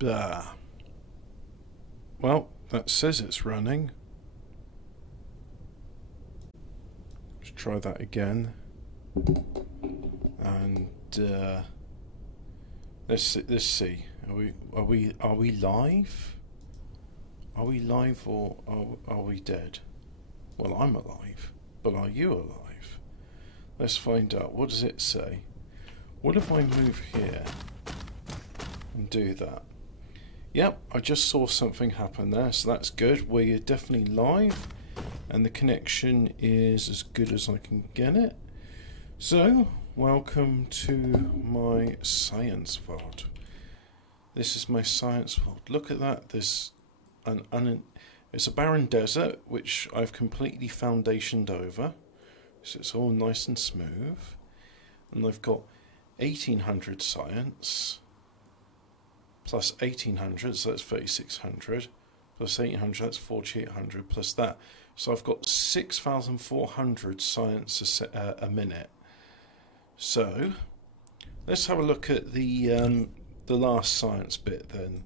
Well, that says it's running. Let's try that again. And let's see. Are we live? Are we live or are we dead? Well, I'm alive, but are you alive? Let's find out. What does it say? What if I move here and do that? Yep, I just saw something happen there, so that's good. We're definitely live, and the connection is as good as I can get it. So, welcome to my science world. This is my science world. Look at that. There's it's a barren desert, which I've completely foundationed over. So it's all nice and smooth. And I've got 1800 science, plus 1800, so that's 3600, plus 800, that's 4800, plus that. So I've got 6400 science a minute. So let's have a look at the last science bit then.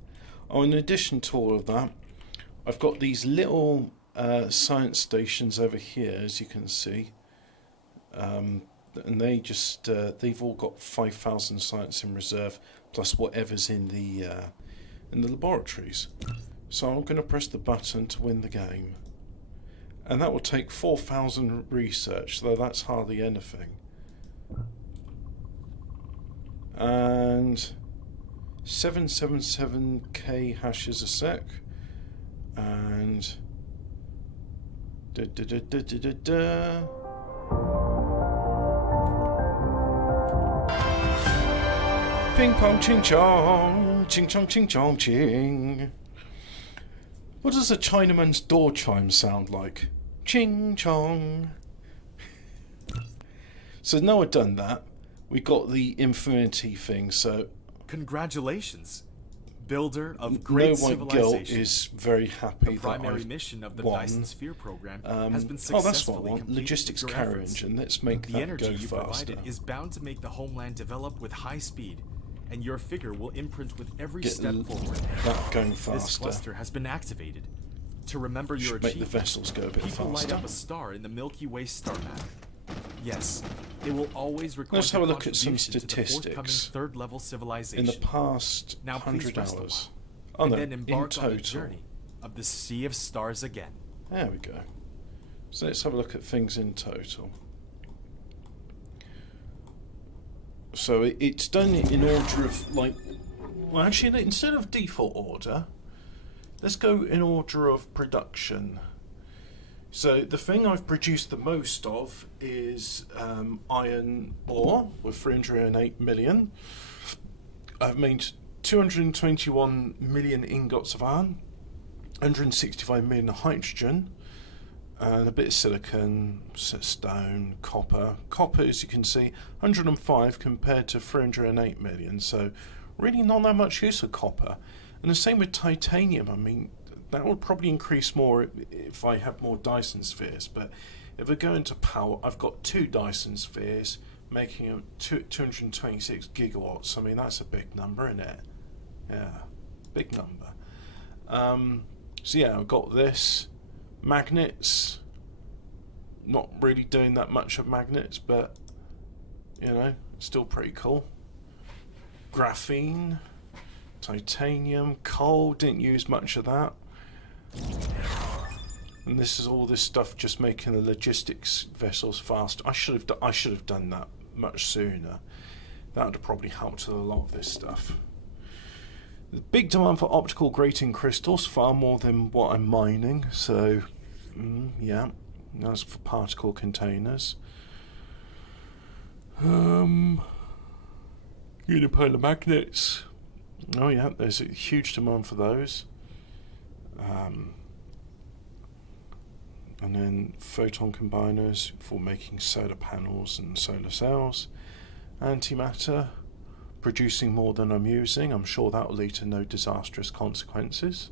Oh, in addition to all of that, I've got these little science stations over here, as you can see, and they just they've all got 5,000 science in reserve, plus whatever's in the laboratories. So I'm going to press the button to win the game, and that will take 4,000 research, though that's hardly anything. And 777k hashes a sec, and ping pong ching chong, ching chong ching chong ching. What does a Chinaman's door chime sound like? Ching chong. So now I've done that, we got the infinity thing. So congratulations, builder of great no white girl civilization. is very happy The primary that I've mission of the won. Dyson Sphere program has been Oh, that's what I successfully want. completed Logistics with your carrier efforts. engine. Let's make The that energy go you faster. provided is bound to make the homeland develop with high speed, and your figure will imprint with every Get step forward. that going This faster. cluster has been activated. To remember your Should make the achievement, vessels go a bit people light faster. up a star in the Milky Way star map. Yes, it will always record Let's have a your look at some contribution to the forthcoming statistics. third-level civilization. In the past Now please 100 rest a hours. while, Oh no, and then in embark on the total. journey of the Sea of Stars again. There we go. So let's have a look at things in total. So it's done in order of like, well actually instead of default order, let's go in order of production. So the thing I've produced the most of is iron ore with 308 million. I've made 221 million ingots of iron, 165 million hydrogen, and a bit of silicon, stone, copper. Copper, as you can see, 105 compared to 308 million, so really not that much use of copper. And the same with titanium. I mean, that would probably increase more if I have more Dyson spheres, but if I go into power, I've got 2 Dyson spheres making 226 gigawatts. I mean, that's a big number, isn't it? Yeah, big number. So yeah, I've got this. Magnets, not really doing that much of magnets, but you know, still pretty cool. Graphene, titanium, coal, didn't use much of that. And this is all this stuff just making the logistics vessels fast. I should have done that much sooner. That would have probably helped with a lot of this stuff. The big demand for optical grating crystals, far more than what I'm mining. So, yeah, that's for particle containers. Unipolar magnets. Oh yeah, there's a huge demand for those. And then photon combiners for making solar panels and solar cells. Antimatter, producing more than I'm using. I'm sure that will lead to no disastrous consequences.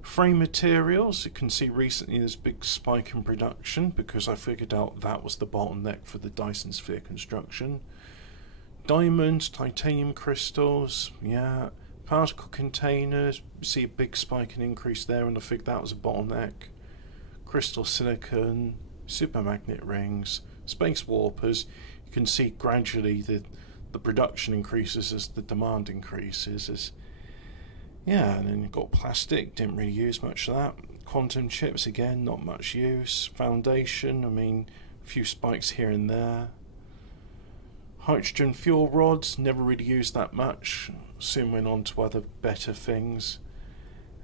Frame materials, you can see recently there's a big spike in production because I figured out that was the bottleneck for the Dyson sphere construction. Diamonds, titanium crystals, yeah, Particle containers, see a big spike and increase there, and I think that was a bottleneck. Crystal silicon, supermagnet rings, space warpers. You can see gradually the production increases as the demand increases. Yeah, and then you've got plastic, didn't really use much of that. Quantum chips, again, not much use. Foundation, I mean, a few spikes here and there. Hydrogen fuel rods, never really used that much. Soon went on to other better things.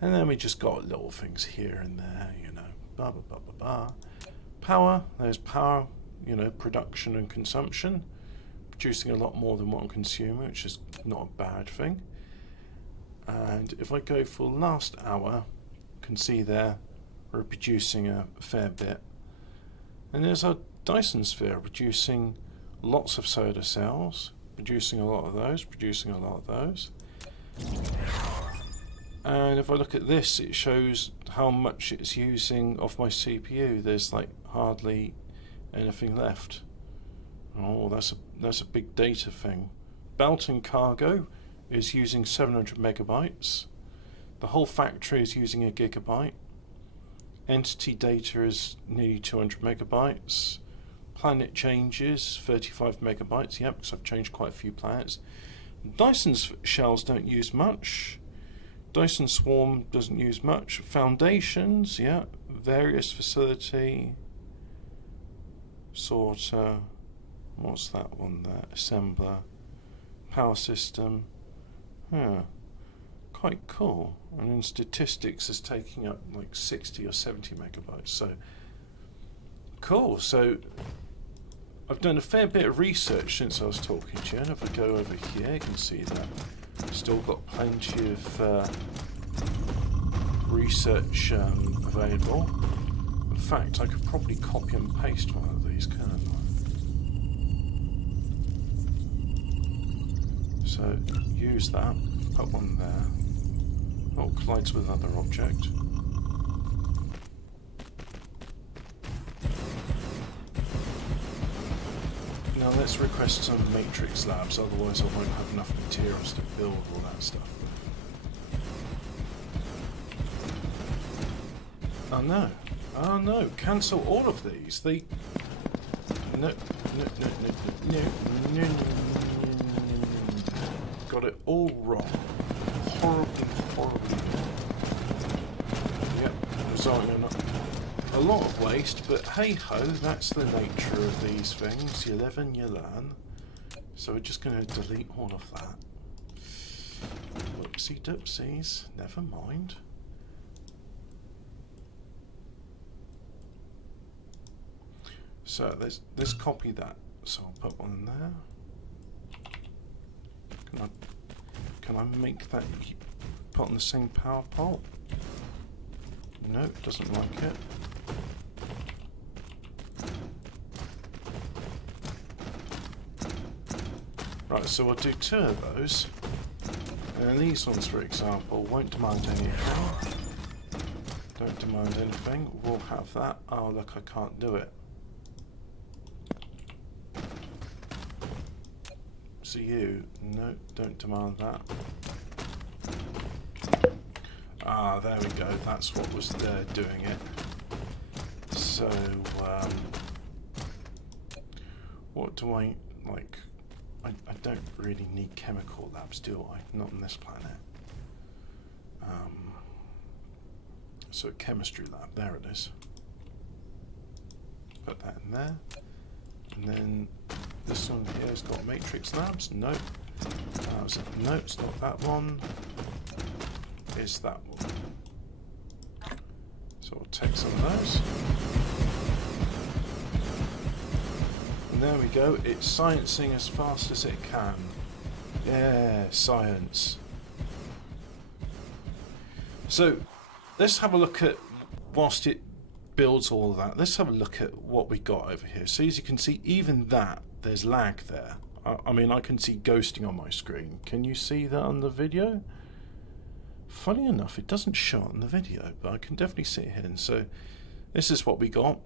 And then we just got little things here and there, you know. Blah, blah, blah, blah, blah. Power, there's power, you know, production and consumption. Producing a lot more than what I'm consuming, which is not a bad thing. And if I go for last hour, you can see there we're producing a fair bit. And there's our Dyson sphere, producing lots of solar cells, producing a lot of those, producing a lot of those. And if I look at this, it shows how much it's using off my CPU. There's like hardly anything left. Oh, that's a big data thing. Belt and cargo is using 700 megabytes. The whole factory is using a gigabyte. Entity data is nearly 200 megabytes. Planet changes, 35 megabytes. Yep, because I've changed quite a few planets. Dyson's shells don't use much. Dyson Swarm doesn't use much. Foundations, yeah. Various facility. Sorter. What's that one there? Assembler. Power system. Yeah. Quite cool. And then statistics is taking up like 60 or 70 megabytes. So, cool. So, I've done a fair bit of research since I was talking to you. And if I go over here, you can see that still got plenty of research available. In fact, I could probably copy and paste one of these, can't I? So, use that, put one there. Oh, collides with another object. Now let's request some matrix labs, otherwise I won't have enough materials to build all that stuff. Oh no. Oh no, cancel all of these. They... No, no, no, no, no, no, no, no. Got it all wrong. Horribly, horribly wrong. Yep, resulting in a lot of waste, but hey ho, that's the nature of these things. You live and you learn. So we're just going to delete all of that. Whoopsie doopsies, never mind. So let's copy that. So I'll put one there. Can I make that put on the same power pole? No, it doesn't like it. Right, so we'll do 2 of those. And these ones, for example, won't demand anything. Don't demand anything. We'll have that. Oh, look, I can't do it. So you, no, don't demand that. Ah, there we go. That's what was there doing it. So, what do I, like, I don't really need chemical labs, do I? Not on this planet. So a chemistry lab, there it is. Put that in there. And then this one here has got matrix labs. Nope. No, it's not that one. It's that one. So we'll take some of those. And there we go. It's sciencing as fast as it can. Yeah, science. So let's have a look at, whilst it builds all of that, let's have a look at what we got over here. So as you can see, even that, there's lag there. I mean, I can see ghosting on my screen. Can you see that on the video? Funny enough, it doesn't show on the video, but I can definitely see it here. And so this is what we got.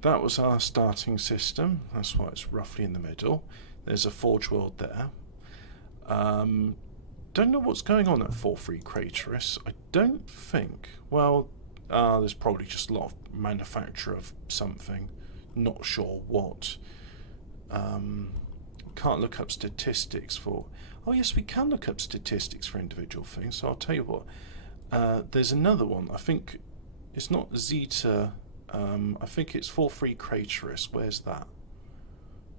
That was our starting system. That's why it's roughly in the middle. There's a forge world there. don't know what's going on at 4-3 Craterus. I don't think... Well, there's probably just a lot of manufacture of something. Not sure what. Can't look up statistics for... Oh yes, we can look up statistics for individual things. So I'll tell you what. There's another one. I think it's not Zeta. I think it's 4-3 Craterus. Where's that?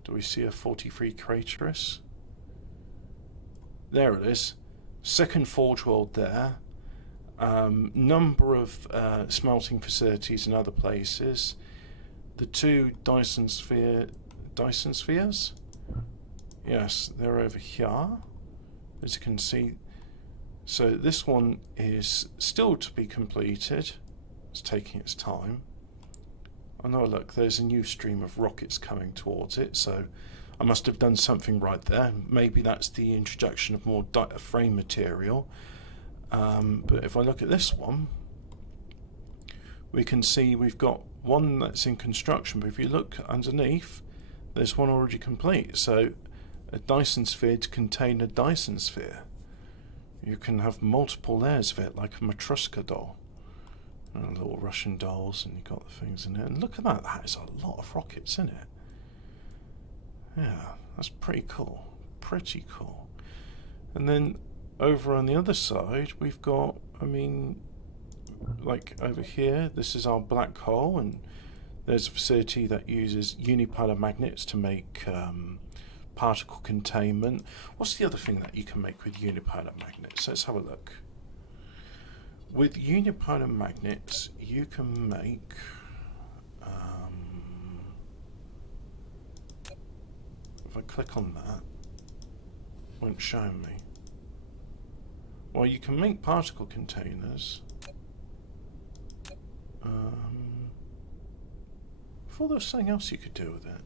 Do we see a 43 Craterus? There it is. Second Forge World there. Number of smelting facilities in other places. The 2 Dyson spheres? Yes, they're over here, as you can see. So this one is still to be completed. It's taking its time. Oh no, look, there's a new stream of rockets coming towards it, so I must have done something right there. Maybe that's the introduction of more frame material. But if I look at this one, we can see we've got one that's in construction, but if you look underneath, there's one already complete. So a Dyson sphere to contain a Dyson sphere. You can have multiple layers of it, like a Matryoshka doll. And little Russian dolls, and you've got the things in it. And look at that, that is a lot of rockets in it. Yeah, that's pretty cool. Pretty cool. And then over on the other side, we've got, I mean, like over here, this is our black hole, and there's a facility that uses unipolar magnets to make particle containment. What's the other thing that you can make with unipolar magnets? Let's have a look. With unipolar magnets, you can make if I click on that, it won't show me. Well, you can make particle containers. I thought there was something else you could do with it.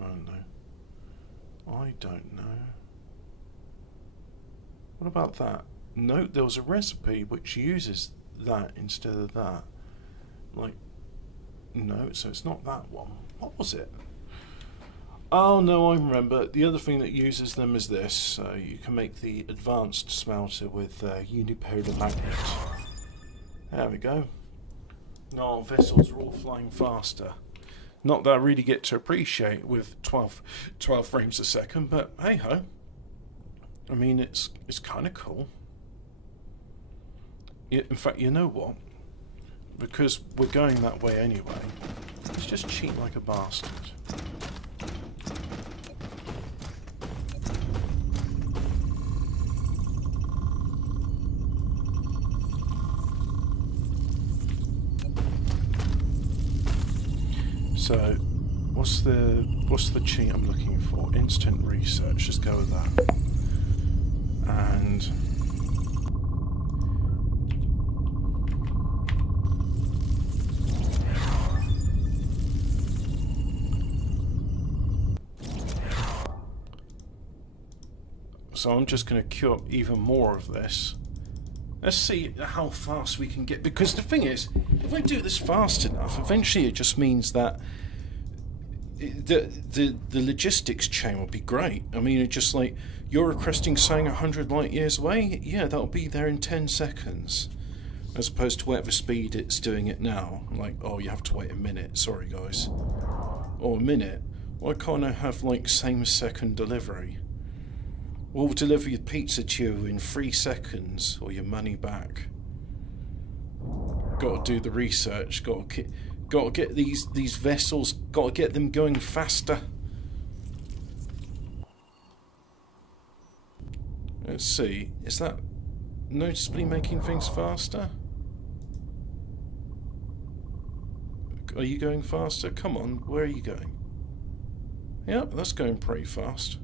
I don't know. I don't know. What about that? No, there was a recipe which uses that instead of that. Like, no, so it's not that one. What was it? Oh no, I remember. The other thing that uses them is this. You can make the advanced smelter with unipolar magnets. There we go. Now our vessels are all flying faster. Not that I really get to appreciate with 12 frames a second, but hey ho. I mean, it's kind of cool. In fact, you know what? Because we're going that way anyway, let's just cheat like a bastard. So, what's the cheat I'm looking for? Instant research. Just go with that. And so I'm just going to queue up even more of this. Let's see how fast we can get, because the thing is, if I do this fast enough, eventually it just means that the logistics chain will be great. I mean, it's just like, you're requesting saying 100 light years away? Yeah, that'll be there in 10 seconds. As opposed to whatever speed it's doing it now. Like, oh, you have to wait a minute. Sorry, guys. Or a minute. Why can't I have, like, same second delivery? We'll deliver your pizza to you in 3 seconds, or your money back. Got to do the research. Got to get these vessels. Got to get them going faster. Let's see. Is that noticeably making things faster? Are you going faster? Come on. Where are you going? Yep, that's going pretty fast.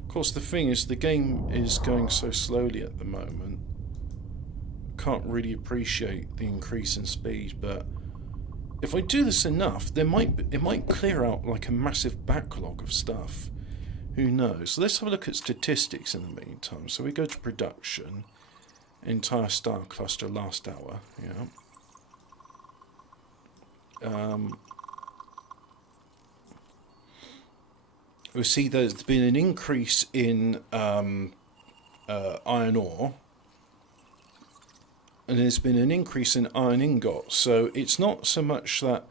Of course, the thing is, the game is going so slowly at the moment. Can't really appreciate the increase in speed, but if I do this enough, it might clear out like a massive backlog of stuff. Who knows? So let's have a look at statistics in the meantime. So we go to production, entire star cluster last hour. Yeah. we see there's been an increase in iron ore, and there's been an increase in iron ingots. So it's not so much that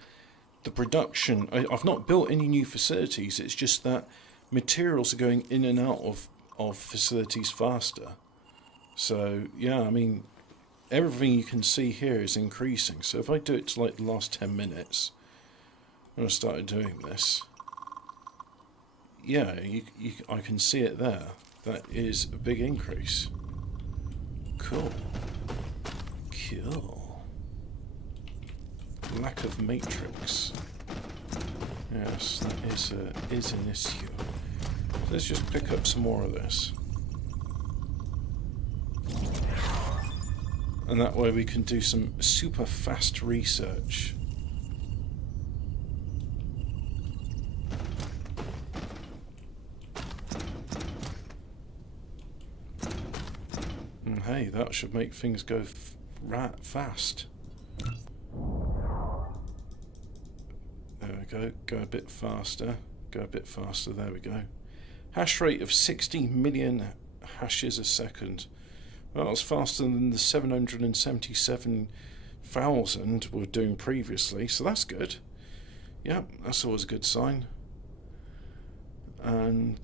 the production, I've not built any new facilities, it's just that materials are going in and out of facilities faster. So yeah, I mean, everything you can see here is increasing. So if I do it to like the last 10 minutes, when I started doing this, yeah, I can see it there. That is a big increase. Cool. Cool. Lack of matrix. Yes, that is an issue. Let's just pick up some more of this. And that way we can do some super fast research. And hey, that should make things go fast. There we go. Go a bit faster. Go a bit faster. There we go. Hash rate of 60 million hashes a second. Well, that's faster than the 777,000 we were doing previously, so that's good. Yeah, that's always a good sign. And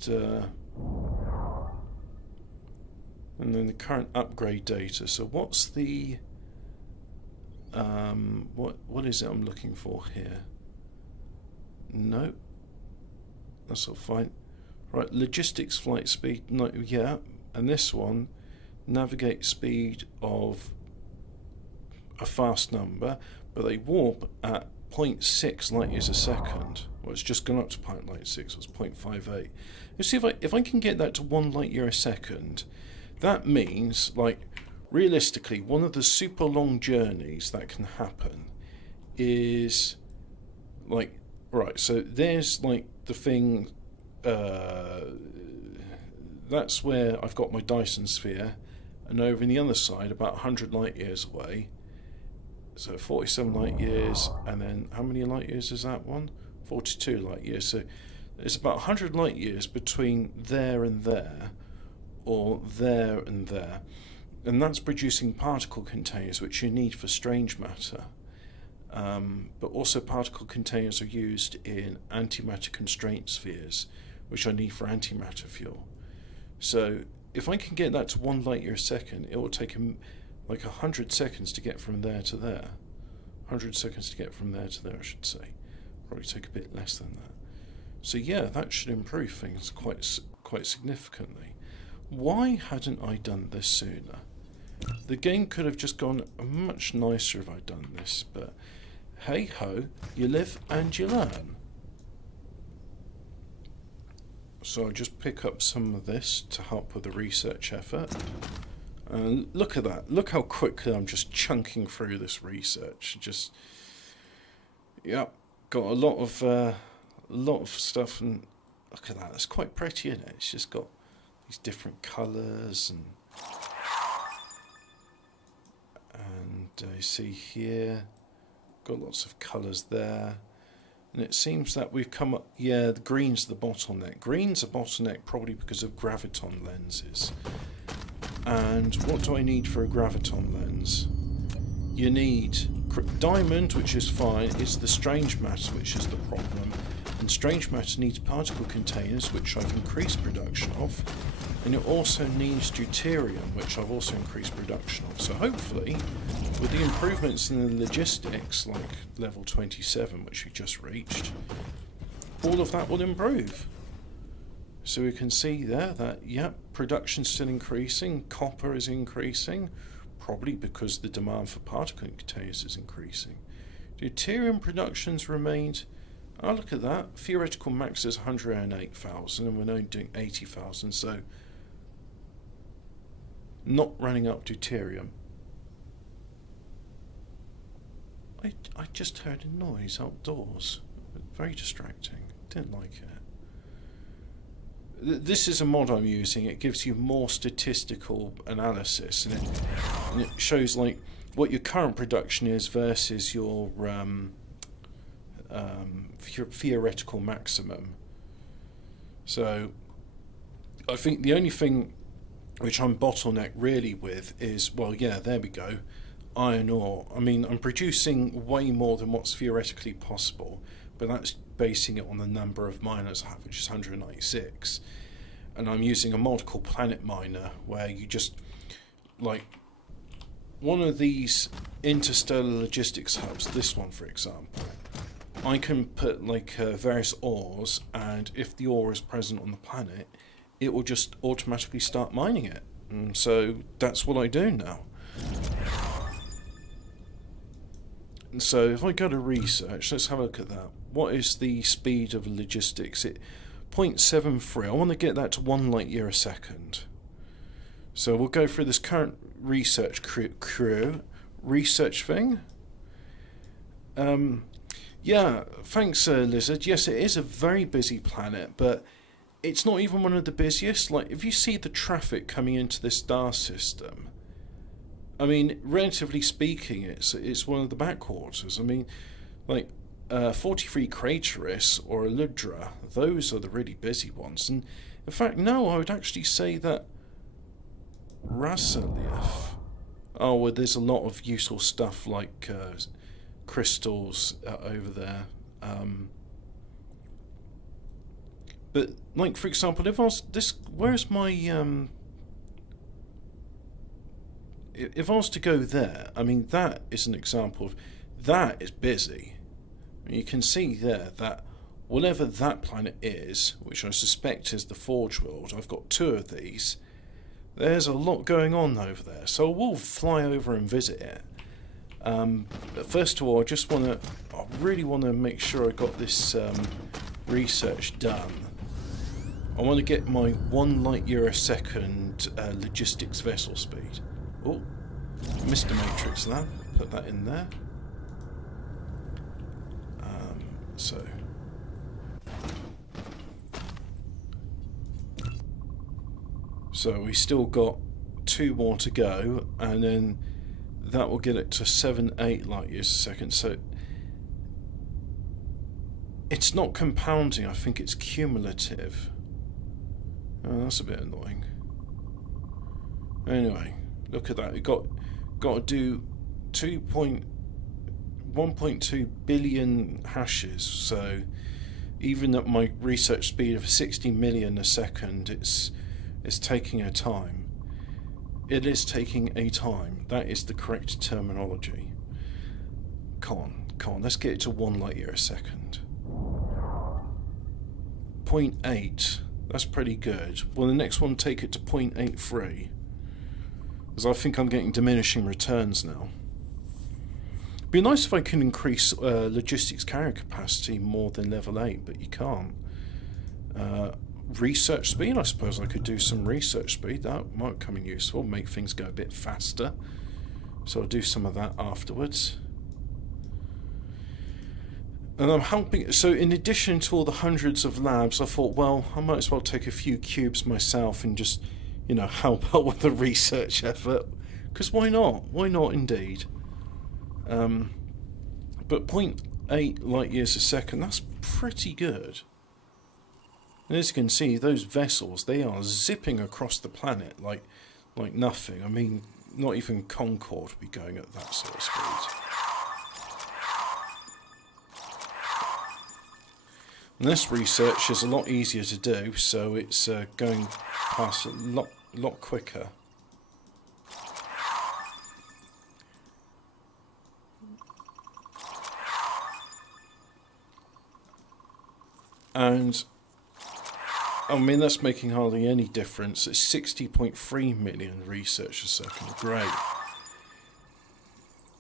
then the current upgrade data. So what's the what is it I'm looking for here? No, that's all fine. Right, logistics flight speed. No, yeah, and this one. Navigate speed of a fast number, but they warp at 0.6 light years a second. Well, it's just gone up to 0.6, it's 0.58. Let's see if I can get that to 1 light year a second. That means, like, realistically, one of the super long journeys that can happen is, like, right, so there's, like, the thing, that's where I've got my Dyson sphere. And over on the other side, about 100 light years away, so 47 light years, and then how many light years is that one? 42 light years. So it's about 100 light years between there and there, or there and there, and that's producing particle containers, which you need for strange matter. But also particle containers are used in antimatter constraint spheres, which I need for antimatter fuel. So if I can get that to 1 light year a second, it will take like 100 seconds to get from there to there. 100 seconds to get from there to there, I should say. Probably take a bit less than that. So yeah, that should improve things quite significantly. Why hadn't I done this sooner? The game could have just gone much nicer if I'd done this, but hey ho, you live and you learn. So I'll just pick up some of this to help with the research effort. And look at that. Look how quickly I'm just chunking through this research. Just, yeah, got a lot of stuff, and look at that. It's quite pretty, isn't it? It's just got these different colours, and you see here, got lots of colours there. And it seems that we've come up, yeah, the green's the bottleneck. Green's a bottleneck probably because of graviton lenses. And what do I need for a graviton lens? You need diamond, which is fine. It's the strange matter which is the problem. And strange matter needs particle containers, which I've increased production of. And it also needs deuterium, which I've also increased production of. So hopefully, with the improvements in the logistics, like level 27, which we just reached, all of that will improve. So we can see there that, yep, production's still increasing, copper is increasing, probably because the demand for particle containers is increasing. Deuterium production's remained, oh look at that, theoretical max is 108,000 and we're only doing 80,000, so not running up deuterium. I just heard a noise outdoors, very distracting, didn't like it. This is a mod I'm using. It gives you more statistical analysis, and it shows like what your current production is versus your theoretical maximum. So I think the only thing which I'm bottleneck really with is, well, yeah, there we go, iron ore. I mean, I'm producing way more than what's theoretically possible, but that's basing it on the number of miners I have, which is 196. And I'm using a multiple planet miner where you just, like, one of these interstellar logistics hubs, this one for example, I can put like various ores, and if the ore is present on the planet, it will just automatically start mining it. And so that's what I do now. And so if I go to research, let's have a look at that. What is the speed of logistics? 0.73. I want to get that to 1 light year a second. So we'll go through this current research research thing. Yeah, thanks, Lizard. Yes, it is a very busy planet, but it's not even one of the busiest. Like, if you see the traffic coming into this star system, I mean, relatively speaking, it's one of the backwaters. I mean, like, 43 Crateris or Eludra, those are the really busy ones. And in fact, no, I would actually say that Rasalief. Oh, well, there's a lot of useful stuff like crystals over there. But, like, for example, if I was where's my if I was to go there, I mean, that is an example of that is busy. You can see there that whatever that planet is, which I suspect is the Forge World, I've got 2 of these. There's a lot going on over there, so we'll fly over and visit it. But first of all, I really want to make sure I got this research done. I want to get my 1 light year a second logistics vessel speed. Oh, Mr. Matrix Lab, put that in there. So we still got 2 more to go, and then that will get it to 7-8 light years a second. So it's not compounding, I think it's cumulative. Oh, that's a bit annoying. Anyway, look at that. We got to do 1.2 billion hashes. So even at my research speed of 60 million a second, it's taking a time. It is taking a time. That is the correct terminology. Come on, let's get it to 1 light year a second. 0.8, that's pretty good. Well, the next one, take it to 0.83. Because I think I'm getting diminishing returns now. Be nice if I can increase logistics carrier capacity more than level 8, but you can't. Research speed, I suppose I could do some research speed. That might come in useful, make things go a bit faster. So I'll do some of that afterwards. And I'm helping, so in addition to all the hundreds of labs, I thought, well, I might as well take a few cubes myself and just, you know, help out with the research effort. Because why not? Why not indeed? But 0.8 light years a second, that's pretty good. And as you can see, those vessels, they are zipping across the planet like nothing. I mean, not even Concorde would be going at that sort of speed. And this research is a lot easier to do, so it's going past a lot quicker. And I mean, that's making hardly any difference. It's 60.3 million research a second. Great.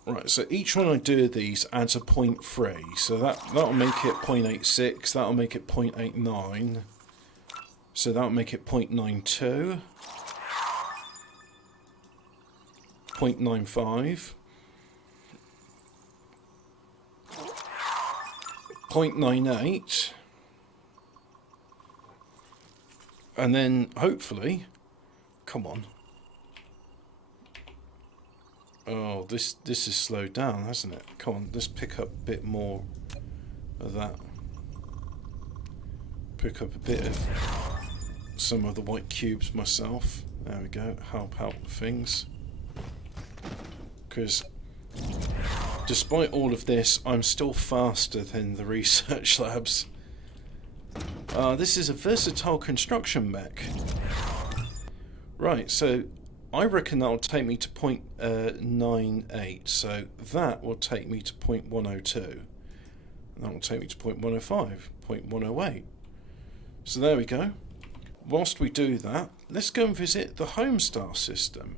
Right, so each one I do of these adds a 0.3. So that'll make it 0.86. That'll make it 0.89. So that'll make it 0.92. 0.95. 0.98. And then, hopefully, come on. Oh, this is slowed down, hasn't it? Come on, let's pick up a bit more of that pick up a bit of some of the white cubes myself. There we go, help out with things. Because despite all of this, I'm still faster than the research labs. This is a versatile construction mech. Right, so I reckon that'll take me to 0.98, so that will take me to 0.102. That will take me to 0.105, 0.108. So there we go. Whilst we do that, let's go and visit the home star system,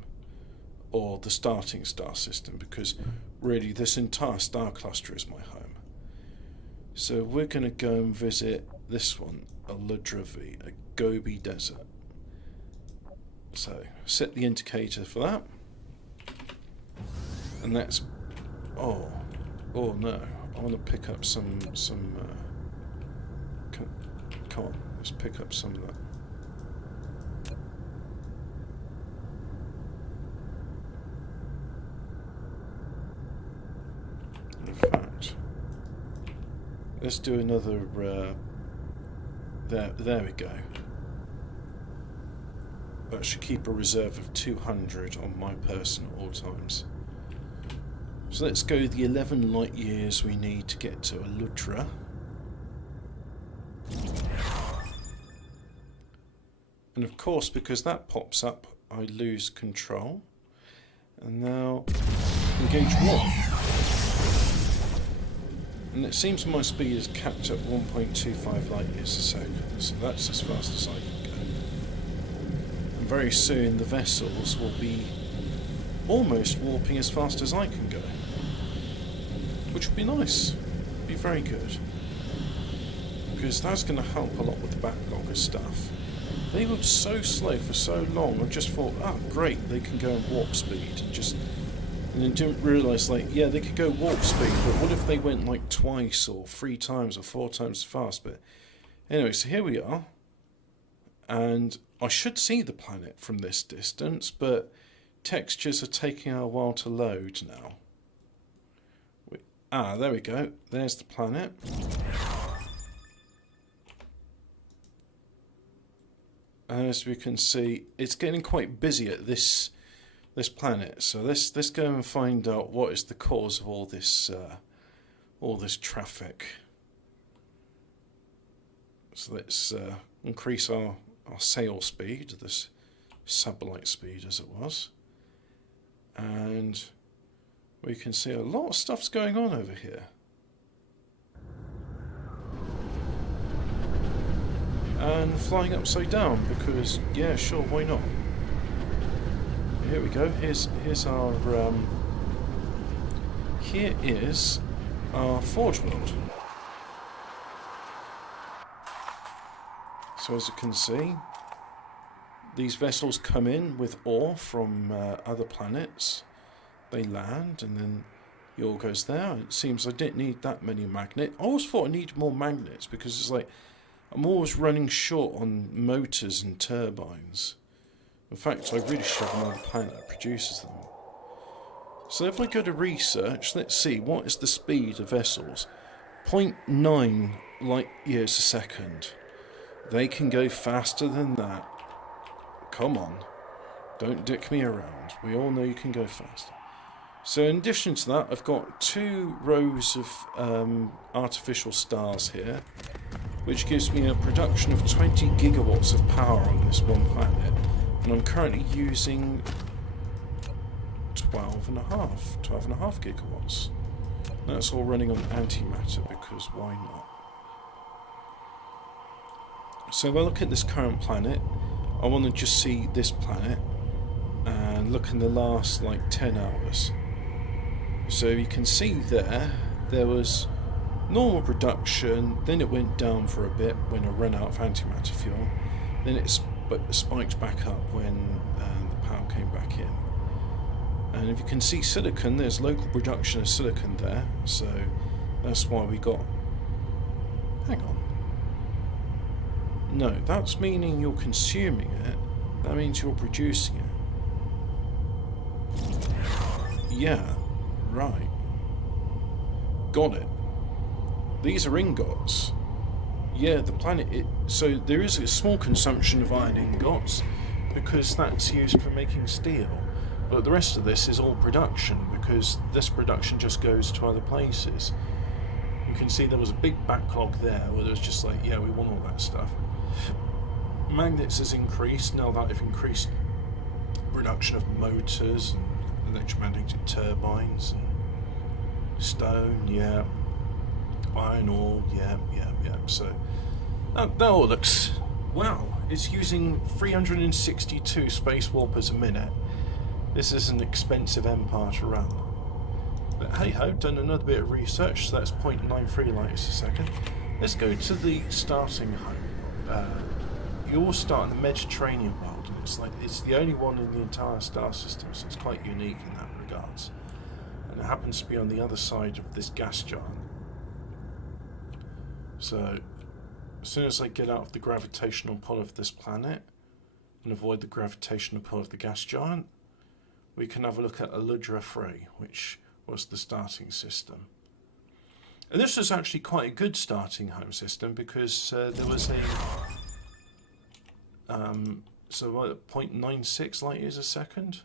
or the starting star system, because really this entire star cluster is my home. So we're going to go and visit this one, Aludra V, a Gobi Desert. So set the indicator for that, and that's oh no, I want to pick up some come on, let's pick up some of that. In fact, let's do another there we go. That should keep a reserve of 200 on my person at all times. So let's go the 11 light years we need to get to Aludra. And of course, because that pops up, I lose control. And now, engage warp. And it seems my speed is capped at 1.25 light years a second, so that's as fast as I can go. Very soon the vessels will be almost warping as fast as I can go, which would be nice, be very good, because that's going to help a lot with the backlog of stuff. They were so slow for so long, I just thought, oh great, they can go in warp speed, and then didn't realise, like, yeah, they could go warp speed, but what if they went like twice or 3 times or 4 times as fast? But anyway, so here we are, and I should see the planet from this distance, but textures are taking a while to load now. There we go. There's the planet. As we can see, it's getting quite busy at this planet. So let's go and find out what is the cause of all this traffic. So let's increase our sail speed, this sublight speed as it was, and we can see a lot of stuff's going on over here. And flying upside down, because yeah, sure, why not? Here we go. Here's our here is our forge world. So as you can see, these vessels come in with ore from other planets. They land, and then the ore goes there. It seems I didn't need that many magnets. I always thought I needed more magnets, because it's like I'm always running short on motors and turbines. In fact, I really should have another planet that produces them. So if I go to research, let's see, what is the speed of vessels? 0.9 light years a second. They can go faster than that. Come on. Don't dick me around. We all know you can go faster. So in addition to that, I've got 2 rows of artificial stars here, which gives me a production of 20 gigawatts of power on this one planet. And I'm currently using 12.5 gigawatts. That's all running on antimatter, because why not? So if I look at this current planet, I want to just see this planet and look in the last like 10 hours. So you can see there was normal production, then it went down for a bit when I ran out of antimatter fuel, then it spiked back up when the power came back in. And if you can see silicon, there's local production of silicon there, so that's why we got... Hang on. No, that's meaning you're consuming it. That means you're producing it. Yeah, right. Got it. These are ingots. Yeah, the planet. So there is a small consumption of iron ingots because that's used for making steel. But the rest of this is all production because this production just goes to other places. You can see there was a big backlog there where there's just like, yeah, we want all that stuff. Magnets has increased now that they've increased production of motors and electromagnetic turbines and stone, yeah. Iron ore, yeah. So that all looks well. It's using 362 space warpers a minute. This is an expensive empire to run. But hey ho, done another bit of research, so that's 0.93 lights a second. Let's go to the starting home. You all start in the Mediterranean world, and it's the only one in the entire star system, so it's quite unique in that regards. And it happens to be on the other side of this gas giant. So, as soon as I get out of the gravitational pull of this planet and avoid the gravitational pull of the gas giant, we can have a look at Aludra 3, which was the starting system. And this was actually quite a good starting home system because there was a 0.96 light years a second.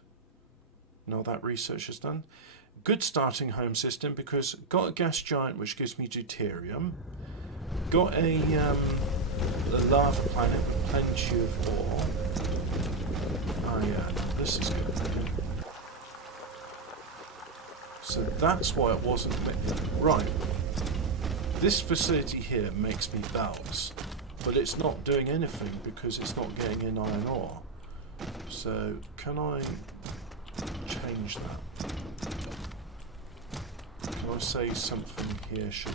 Now that research is done. Good starting home system because got a gas giant which gives me deuterium. Got a lava planet with plenty of ore. Oh yeah, this is good. So that's why it wasn't... Right. This facility here makes me bells, but it's not doing anything because it's not getting in iron ore. So can I change that? Can I say something here should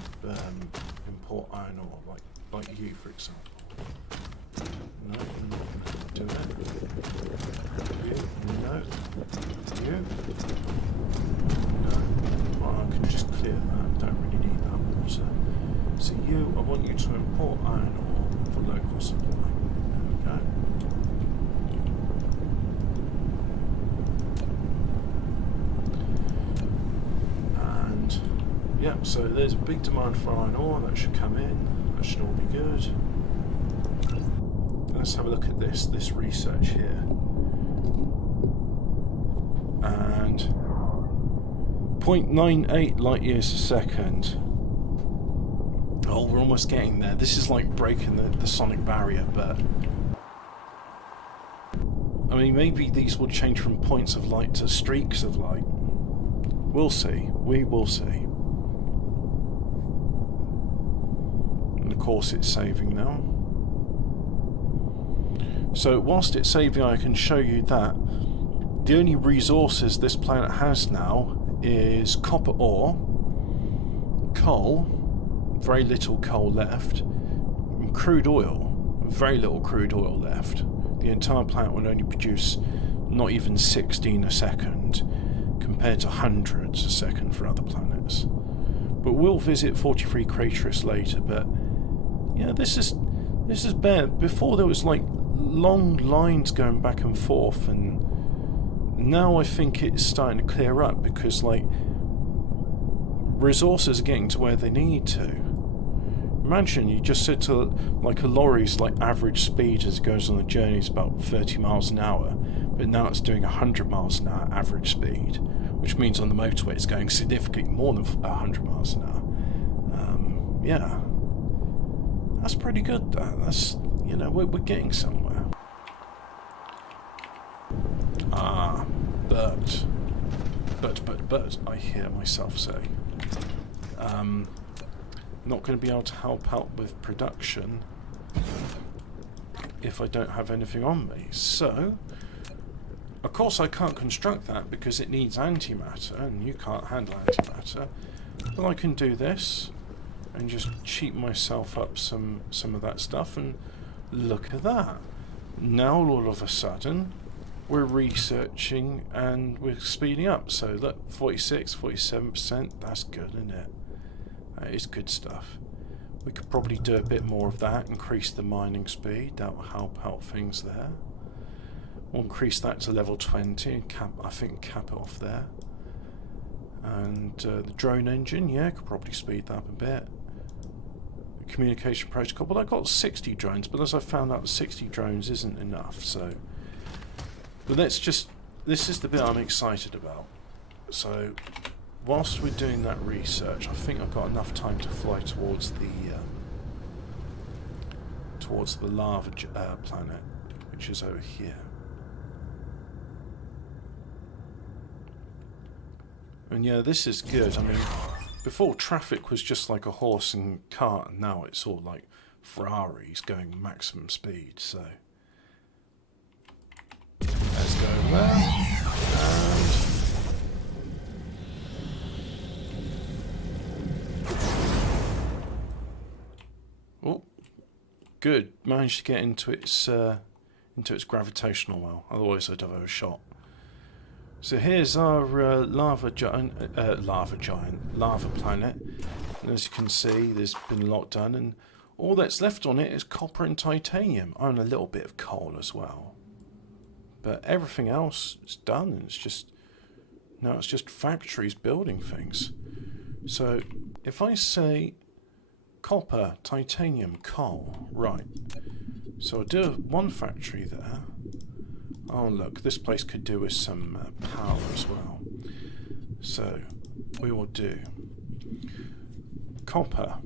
import iron ore, like you, for example? No, I'm not going to do it. You, no. You, no. Well, I can just clear that. Don't really need that water. So you, I want you to import iron ore for local supply. There we go. Yeah, so there's a big demand for iron ore, that should come in, that should all be good. Let's have a look at this research here. And 0.98 light years a second. Oh, we're almost getting there. This is like breaking the sonic barrier, but... I mean, maybe these will change from points of light to streaks of light. We'll see. We will see. And of course it's saving now. So whilst it's saving, I can show you that the only resources this planet has now is copper ore, coal, very little coal left, and crude oil, very little crude oil left. The entire planet will only produce not even 16 a second compared to hundreds a second for other planets. But we'll visit 43 Craterus later, but yeah, this is bad. Before there was like long lines going back and forth, and now I think it's starting to clear up because like resources are getting to where they need to. Imagine you just said to like a lorry's like average speed as it goes on the journey is about 30 miles an hour, but now it's doing 100 miles an hour average speed, which means on the motorway it's going significantly more than 100 miles an hour. Yeah, that's pretty good. That's, you know, we're getting somewhere. But I hear myself say, not going to be able to help out with production if I don't have anything on me. So, of course I can't construct that because it needs antimatter, and you can't handle antimatter. But I can do this and just cheat myself up some of that stuff, and look at that. Now all of a sudden we're researching and we're speeding up. So look, 46, 47%, that's good, isn't it? That is good stuff. We could probably do a bit more of that, increase the mining speed, that will help out things there. We'll increase that to level 20 and cap it off there. And the drone engine, yeah, could probably speed that up a bit. The communication protocol, but I got 60 drones, but as I found out, 60 drones isn't enough, so... But let's just... This is the bit I'm excited about. So, whilst we're doing that research, I think I've got enough time to fly towards the lava planet, which is over here. And yeah, this is good. I mean, before traffic was just like a horse and cart, and now it's all like Ferraris going maximum speed, so... Let's go there. And... Oh, good. Managed to get into its gravitational well. Otherwise, I'd have overshot. So here's our lava planet. And as you can see, there's been a lot done, and all that's left on it is copper and titanium, and a little bit of coal as well. But everything else is done, and it's just now it's just factories building things. So if I say copper, titanium, coal, right? So I'll do one factory there. Oh look, this place could do with some power as well. So we will do copper,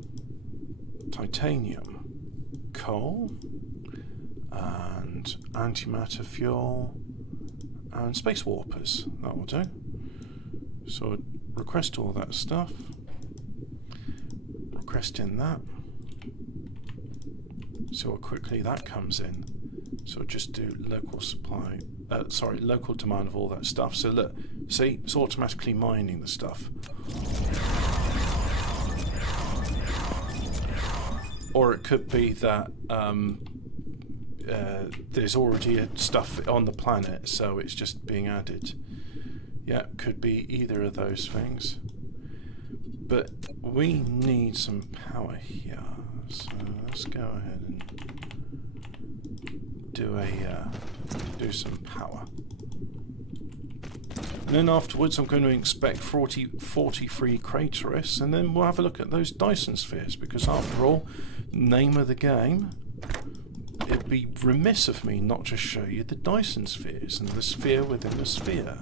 titanium, coal, and antimatter fuel, and space warpers. That will do. So request all that stuff. Request in that. See how quickly that comes in. So just do local supply, local demand of all that stuff. So look, see, it's automatically mining the stuff. Or it could be that there's already stuff on the planet, so it's just being added. Yeah, could be either of those things. But we need some power here, so let's go ahead and do some power. And then afterwards I'm going to inspect 43 craterists, and then we'll have a look at those Dyson spheres, because after all, name of the game, it'd be remiss of me not to show you the Dyson spheres and the sphere within the sphere.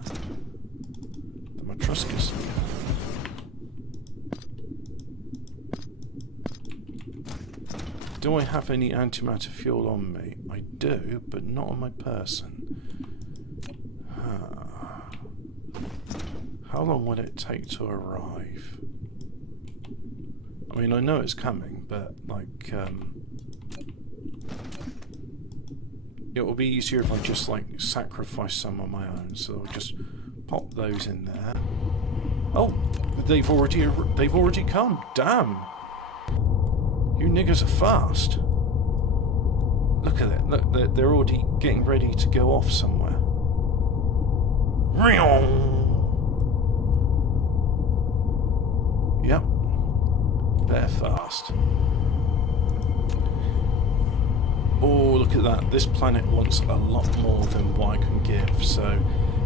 The Matryoshka sphere. Do I have any antimatter fuel on me? I do, but not on my person. How long will it take to arrive? I mean, I know it's coming, but like, it will be easier if I just like sacrifice some on my own. So I'll just pop those in there. Oh, they've already come. Damn. You niggers are fast. Look at it. Look, they're already getting ready to go off somewhere. Yep. They're fast. Oh, look at that. This planet wants a lot more than what I can give. So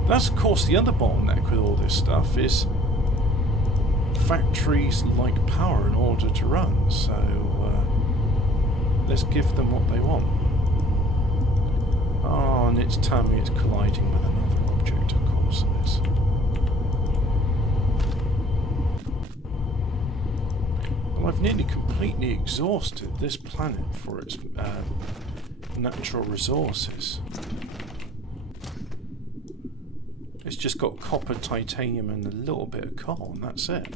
that's, of course, the other bottleneck with all this stuff is factories like power in order to run. So let's give them what they want. Oh, and it's telling me it's colliding with another object, of course it is. Well, I've nearly completely exhausted this planet for its natural resources. It's just got copper, titanium and a little bit of coal, and that's it.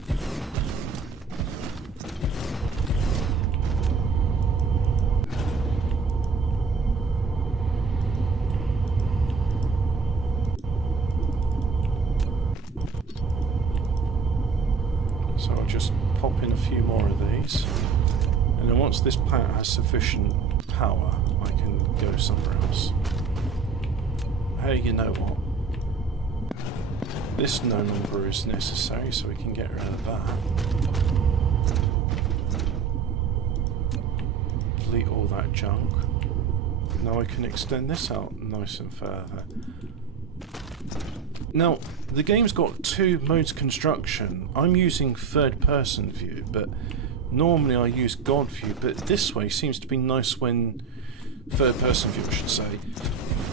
So I'll just pop in a few more of these, and then once this planet has sufficient power, I can go somewhere else. Hey, you know what? This no longer is necessary, so we can get rid of that. Delete all that junk. Now I can extend this out nice and further. Now, the game's got two modes of construction. I'm using third-person view, but Normally I use God view, but this way seems to be nice when... third person view, I should say.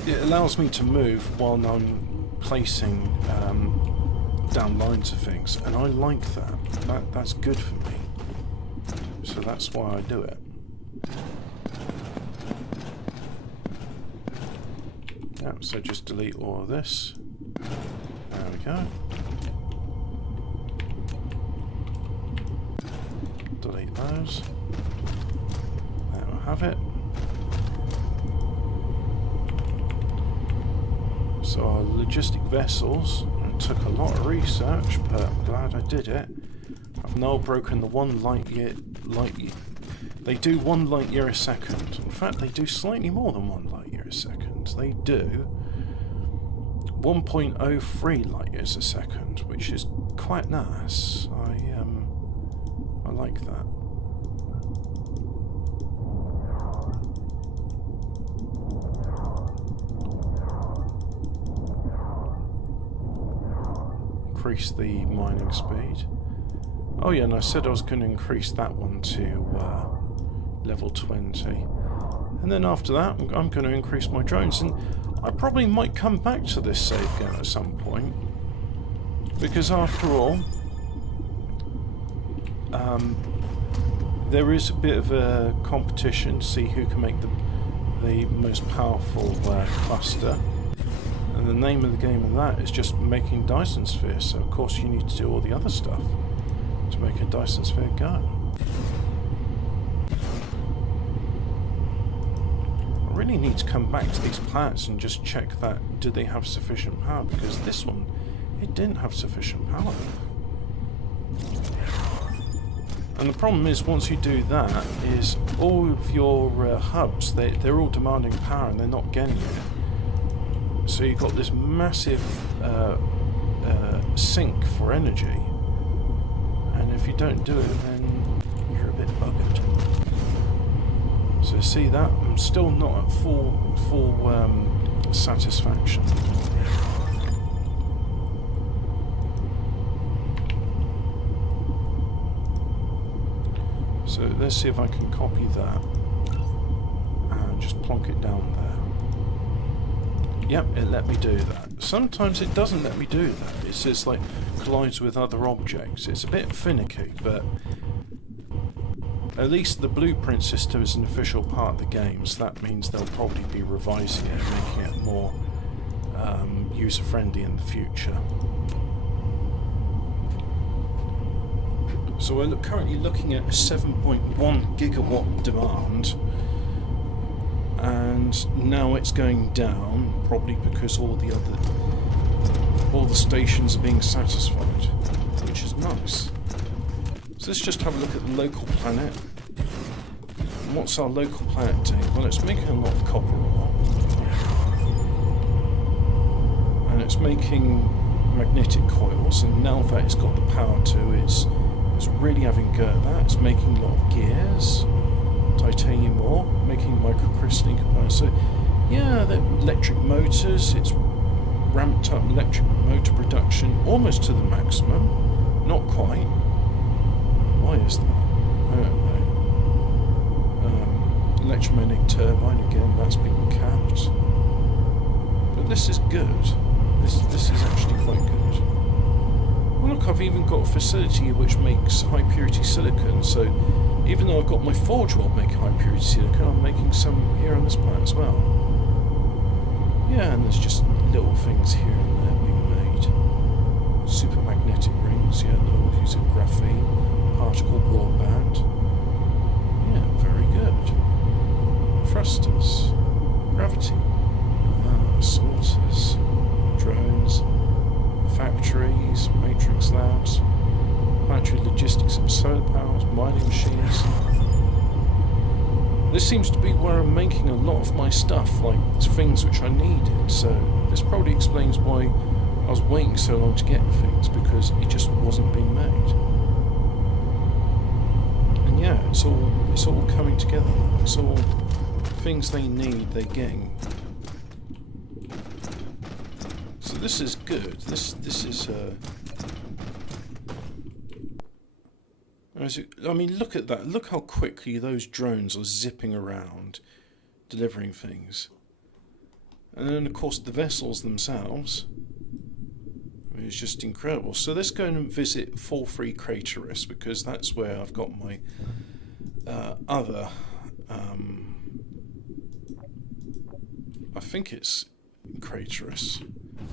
It allows me to move while I'm placing down lines of things, and I like that. That's good for me. So that's why I do it. Yeah, so just delete all of this. There we go. Delete those. There we have it. So our logistic vessels, it took a lot of research, but I'm glad I did it. I've now broken the 1 light year. They do 1 light year a second. In fact, they do slightly more than 1 light year a second. They do 1.03 light years a second, which is quite nice. I like that. Increase the mining speed. Oh yeah, and I said I was going to increase that one to level 20. And then after that, I'm going to increase my drones. And I probably might come back to this save game at some point. Because after all, there is a bit of a competition to see who can make the most powerful cluster. And the name of the game of that is just making Dyson spheres, so of course you need to do all the other stuff to make a Dyson sphere go. I really need to come back to these planets and just check that, do they have sufficient power, because this one, it didn't have sufficient power. And the problem is, once you do that, is all of your hubs, they're all demanding power and they're not getting it. So you've got this massive sink for energy, and if you don't do it, then you're a bit buggered. So see that? I'm still not at full satisfaction. So let's see if I can copy that and just plonk it down there. Yep, it let me do that. Sometimes it doesn't let me do that. It says like collides with other objects. It's a bit finicky, but at least the blueprint system is an official part of the game, so that means they'll probably be revising it and making it more user-friendly in the future. So we're currently looking at a 7.1 gigawatt demand, and now it's going down, probably because all the stations are being satisfied, which is nice. So let's just have a look at the local planet. And what's our local planet doing? Well, it's making a lot of copper ore, and it's making magnetic coils, and now that it's got the power to, it's really having a go at that. It's making a lot of gears, titanium ore, making microcrystalline components. So yeah, the electric motors, it's ramped up electric motor production almost to the maximum, not quite. Why is that? I don't know. Electromagnetic turbine, again, that's been capped. But this is good. This is actually quite good. Well, look, I've even got a facility which makes high purity silicon, so even though I've got my forge world making high purity silicon, I'm making some here on this planet as well. Yeah, and there's just little things here and there being made. Supermagnetic rings, yeah, they'll use a graphene, particle broadband. Yeah, very good. Thrusters, gravity, sorters, drones, factories, matrix labs, planetary logistics and solar powers, mining machines. This seems to be where I'm making a lot of my stuff, like things which I needed, so this probably explains why I was waiting so long to get things, because it just wasn't being made. And yeah, it's all coming together now. It's all things they need, they're getting. So this is good. This is I mean, look at that. Look how quickly those drones are zipping around, delivering things. And then, of course, the vessels themselves. It's just incredible. So let's go and visit 4-3 Craterus, because that's where I've got my other... I think it's Craterus.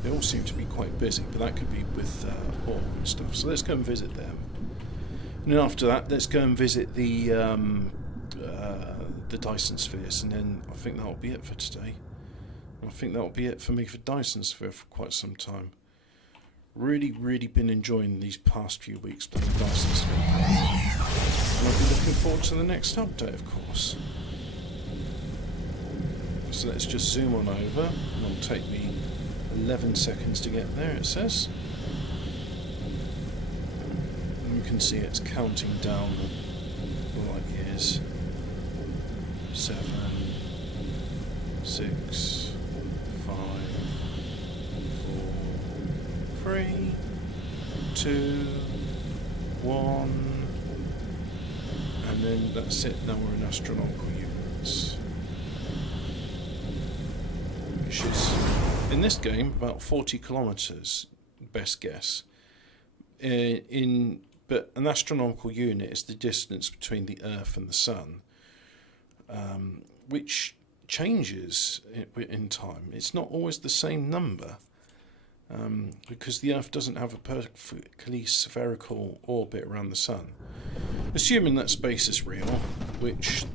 They all seem to be quite busy, but that could be with ore and stuff. So let's go and visit them. And then after that, let's go and visit the Dyson spheres, and then I think that'll be it for today. I think that'll be it for me for Dyson sphere for quite some time. Really been enjoying these past few weeks playing Dyson sphere. And I'll be looking forward to the next update, of course. So let's just zoom on over, and it'll take me 11 seconds to get there, it says. And you can see it's counting down the light years. 7, 6, 5, 4, 3, 2, 1, and then that's it. Now we're in astronomical units, which is in this game about 40 kilometers, best guess. But an astronomical unit is the distance between the Earth and the Sun, which changes in time. It's not always the same number, because the Earth doesn't have a perfectly spherical orbit around the Sun. Assuming that space is real, which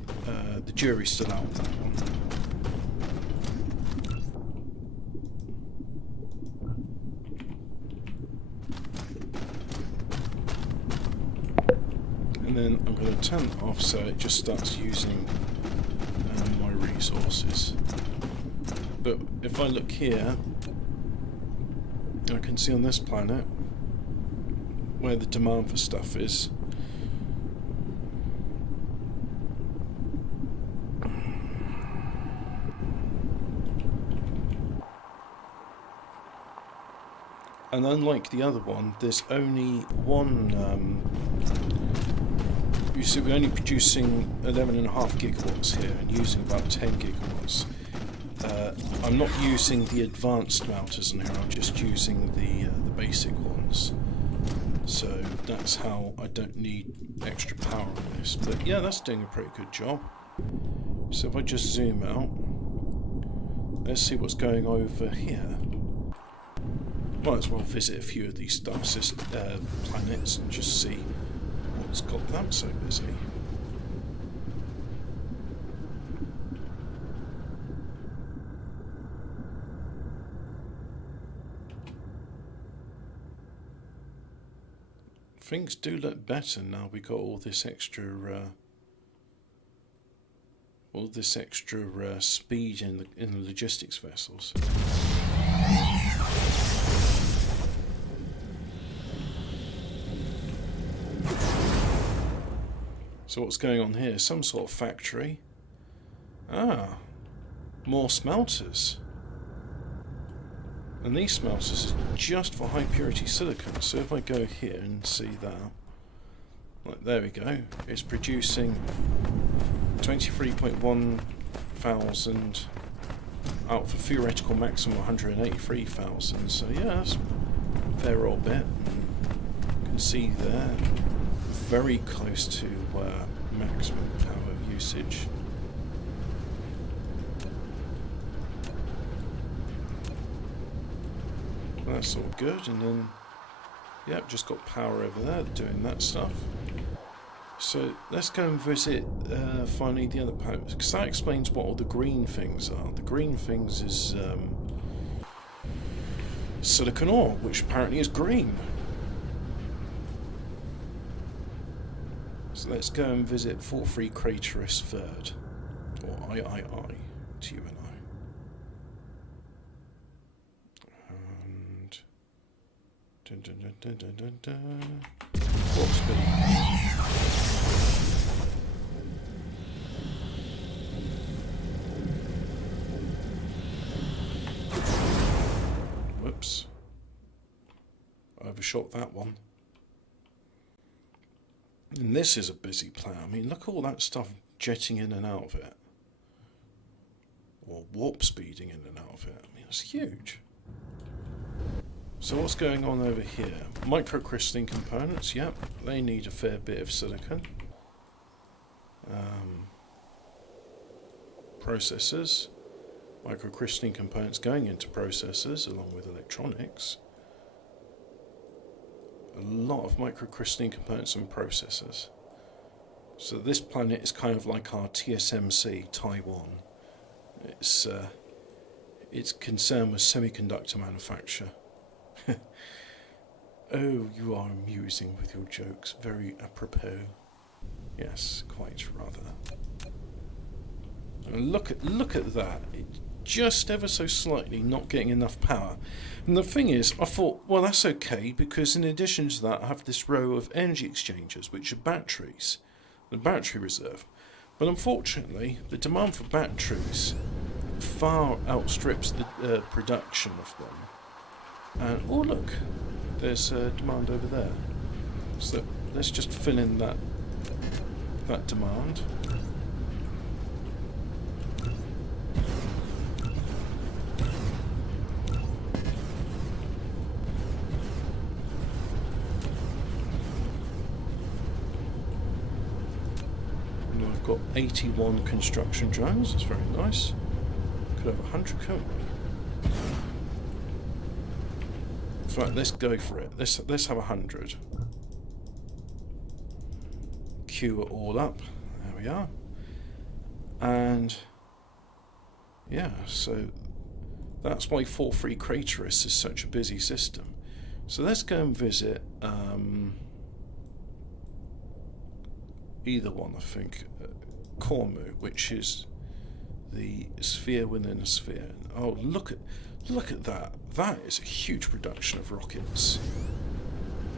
the jury's still out on that one. And then I'm going to turn it off so it just starts using my resources. But if I look here, I can see on this planet where the demand for stuff is. And unlike the other one, there's only one... you see, we're only producing 11.5 gigawatts here and using about 10 gigawatts. I'm not using the advanced melters in here, I'm just using the basic ones. So that's how I don't need extra power on this. But yeah, that's doing a pretty good job. So if I just zoom out, let's see what's going over here. Might as well visit a few of these star planets and just see what's got them so busy. Things do look better now we got all this extra speed in the logistics vessels. So what's going on here? Some sort of factory. Ah, more smelters. And these smelters are just for high purity silicon. So if I go here and see that, like there we go, it's producing 23.1 thousand out for theoretical maximum 183,000. So yeah, that's a fair old bit. You can see there, very close to maximum power usage. That's all good, and then, yep, just got power over there doing that stuff. So let's go and visit finally the other planets, because that explains what all the green things are. The green things is silicon ore, which apparently is green. So let's go and visit 4-3 Craterus third, or III to you and I. And warp speed. Whoops. I overshot that one. And this is a busy planet. I mean, look at all that stuff jetting in and out of it. Or warp speeding in and out of it. I mean, it's huge. So what's going on over here? Microcrystalline components, yep. They need a fair bit of silicon. Processors. Microcrystalline components going into processors along with electronics. A lot of microcrystalline components and processors. So this planet is kind of like our TSMC, Taiwan. It's concerned with semiconductor manufacture. Oh, you are amusing with your jokes. Very apropos. Yes, quite rather. And look at that. It's just ever so slightly not getting enough power. And the thing is, I thought, well, that's okay, because in addition to that, I have this row of energy exchangers, which are batteries, the battery reserve. But unfortunately, the demand for batteries far outstrips the production of them. And oh look, there's demand over there. So let's just fill in that demand. And I've got 81 construction drones. That's very nice. Could have 100 couldn't we? Right, let's go for it. Let's have 100. Queue it all up. There we are. And yeah, so that's why 4-3 Craterus is such a busy system. So let's go and visit either one, I think. Cormu, which is the sphere within a sphere. Oh, look at that. That is a huge production of rockets,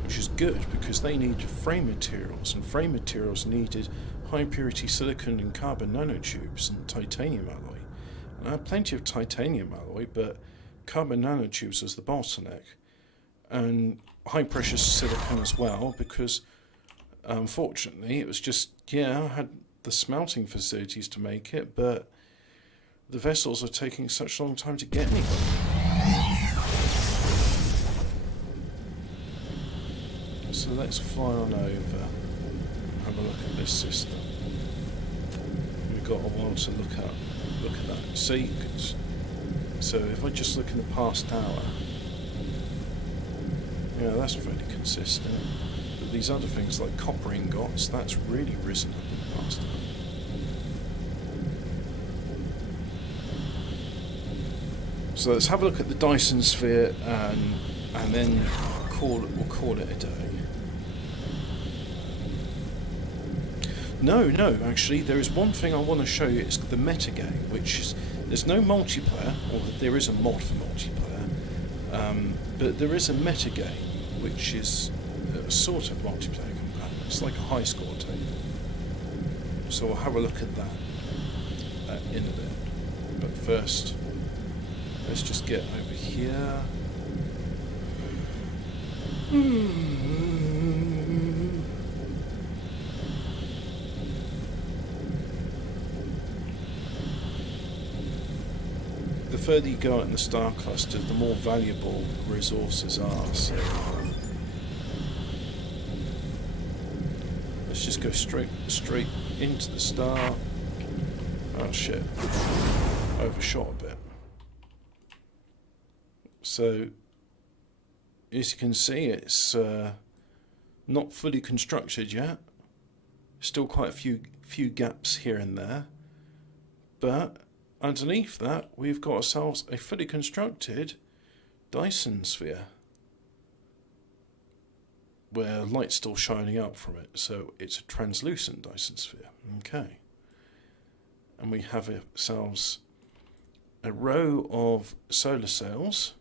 which is good because they need frame materials, and frame materials needed high purity silicon and carbon nanotubes and titanium alloy. And I have plenty of titanium alloy, but carbon nanotubes was the bottleneck, and high pressure silicon as well, because unfortunately it was just, yeah, I had the smelting facilities to make it, but the vessels are taking such a long time to get anywhere. So let's fly on over and have a look at this system. We've got a while to look at that. So if I just look in the past hour, yeah, that's fairly consistent. But these other things like copper ingots, that's really risen up in the past hour. So let's have a look at the Dyson sphere and then we'll call it a day. No, actually, there is one thing I want to show you. It's the metagame, which is, there's no multiplayer, or there is a mod for multiplayer, but there is a metagame, which is a sort of multiplayer component. It's like a high score table. So we'll have a look at that in a bit. But first, let's just get over here. The further you go out in the star cluster, the more valuable resources are. So let's just go straight into the star. Oh shit! Overshot a bit. So as you can see, it's not fully constructed yet. Still quite a few gaps here and there, but underneath that, we've got ourselves a fully constructed Dyson sphere where light's still shining out from it, so it's a translucent Dyson sphere. Okay. And we have ourselves a row of solar cells,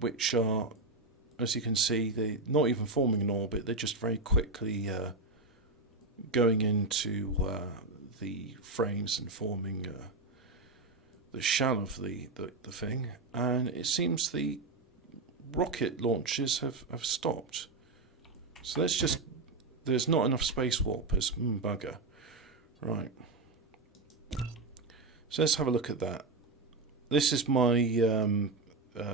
which are, as you can see, they're not even forming an orbit, they're just very quickly going into the frames and forming the shell of the thing, and it seems the rocket launches have stopped. So let's just there's not enough space warpers. Bugger. Right. So let's have a look at that. This is my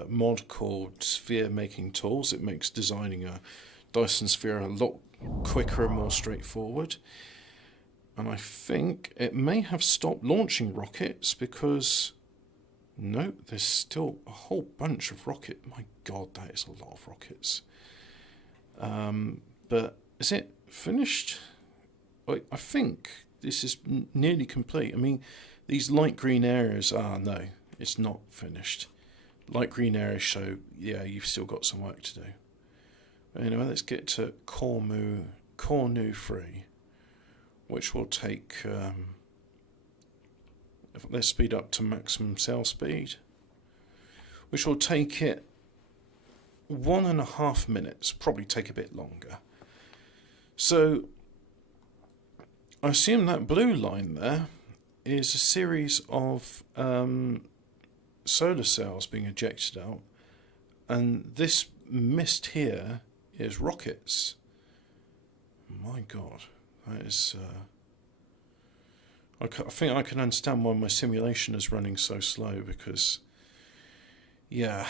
mod called Sphere Making Tools. It makes designing a Dyson sphere a lot quicker and more straightforward. And I think it may have stopped launching rockets because... No, there's still a whole bunch of rocket. My God, that is a lot of rockets. But is it finished? I think this is nearly complete. I mean, these light green areas... no, it's not finished. Light green areas show, yeah, you've still got some work to do. But anyway, let's get to Core New 3, which will take... let's speed up to maximum sail speed, which will take it 1.5 minutes, probably take a bit longer. So I assume that blue line there is a series of solar cells being ejected out, and this mist here is rockets. My God, that is... I think I can understand why my simulation is running so slow, because, yeah,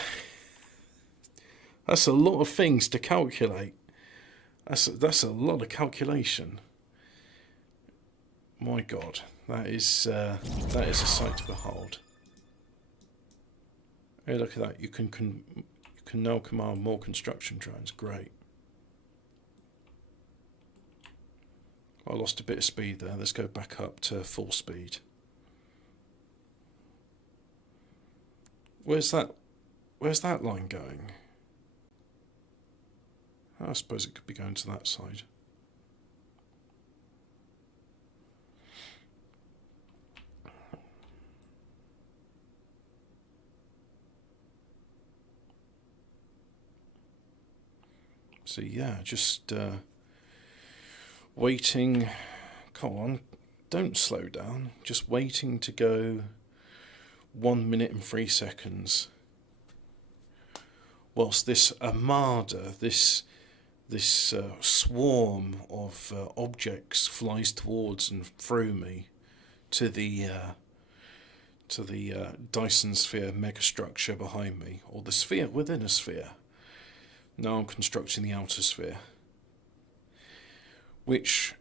that's a lot of things to calculate. That's a lot of calculation. My God, that is a sight to behold. Hey, look at that! You can now command more construction drones. Great. I lost a bit of speed there. Let's go back up to full speed. Where's that line going? I suppose it could be going to that side. So yeah, just waiting. Come on, don't slow down. Just waiting to go 1 minute and 3 seconds. Whilst this armada, this swarm of objects flies towards and through me to the Dyson sphere megastructure behind me, or the sphere within a sphere. Now I'm constructing the outer sphere, which,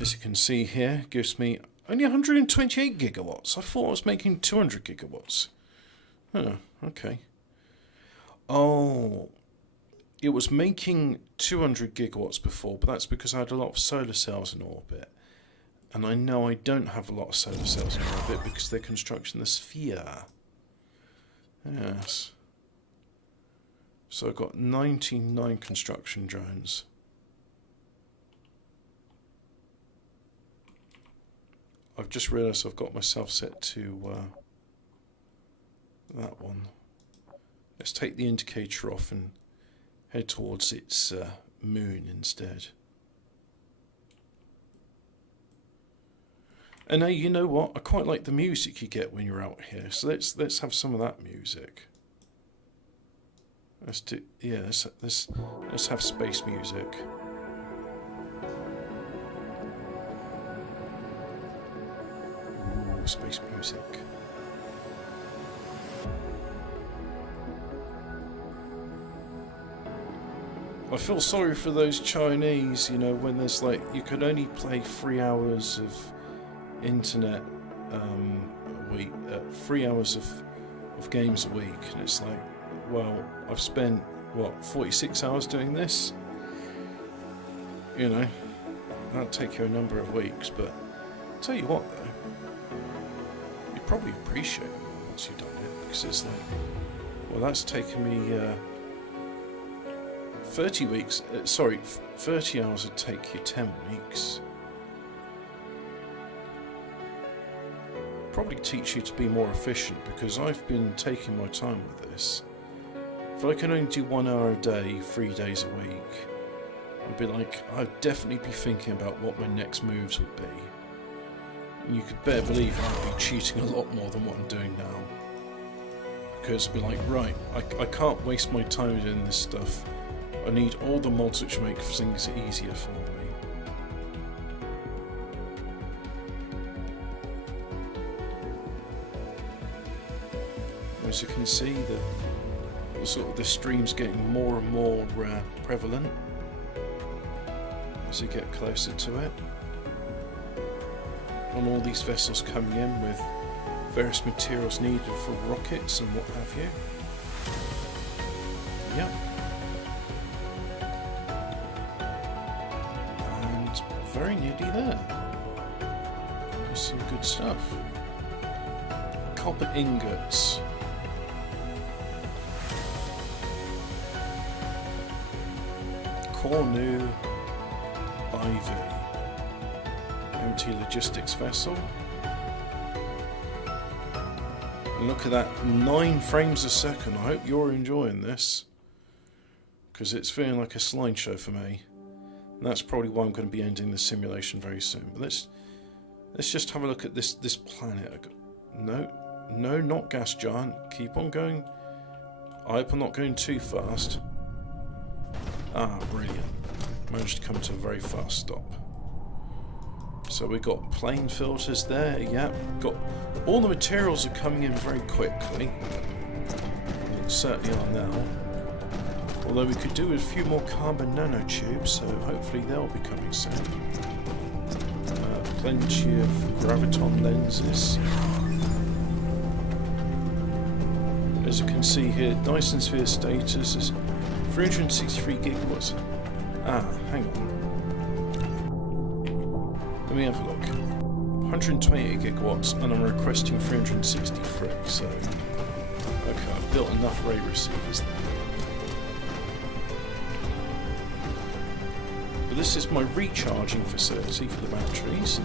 as you can see here, gives me only 128 gigawatts. I thought I was making 200 gigawatts. Oh, okay. Oh, it was making 200 gigawatts before, but that's because I had a lot of solar cells in orbit. And I know I don't have a lot of solar cells in orbit because they're constructing the sphere. Yes. So I've got 99 construction drones. I've just realised I've got myself set to that one. Let's take the indicator off and head towards its moon instead. And hey, you know what? I quite like the music you get when you're out here. So let's have some of that music. Let's do, yeah. Let's have space music. Ooh, space music. I feel sorry for those Chinese, you know, when there's like, you can only play 3 hours of internet a week, 3 hours of games a week, and it's like, well, I've spent, what, 46 hours doing this? You know, that'll take you a number of weeks, but I'll tell you what though, you probably appreciate it once you've done it, because it's like, well, that's taken me 30 weeks, 30 hours would take you 10 weeks. Probably teach you to be more efficient, because I've been taking my time with this. If I can only do 1 hour a day, 3 days a week, I'd be like, I'd definitely be thinking about what my next moves would be. And you could better believe I'd be cheating a lot more than what I'm doing now. Because I'd be like, right, I can't waste my time doing this stuff. I need all the mods which make things easier for me. as you can see, the sort of the stream's getting more and more prevalent as you get closer to it. And all these vessels coming in with various materials needed for rockets and what have you. Yep. And very nearly there. There's some good stuff. Copper ingots. Cornu Ivy. Empty logistics vessel. And look at that, 9 frames a second. I hope you're enjoying this, because it's feeling like a slideshow for me. And that's probably why I'm going to be ending the simulation very soon. But let's just have a look at this planet. No, not gas giant. Keep on going. I hope I'm not going too fast. Ah, brilliant. Managed to come to a very fast stop. So we've got plane filters there, yeah. Got all the materials are coming in very quickly. They certainly are now. Although we could do with a few more carbon nanotubes, so hopefully they'll be coming soon. Plenty of graviton lenses. As you can see here, Dyson sphere status is 363 gigawatts. Ah, hang on. Let me have a look. 128 gigawatts, and I'm requesting 363, so... Okay, I've built enough ray receivers there. But this is my recharging facility for the batteries.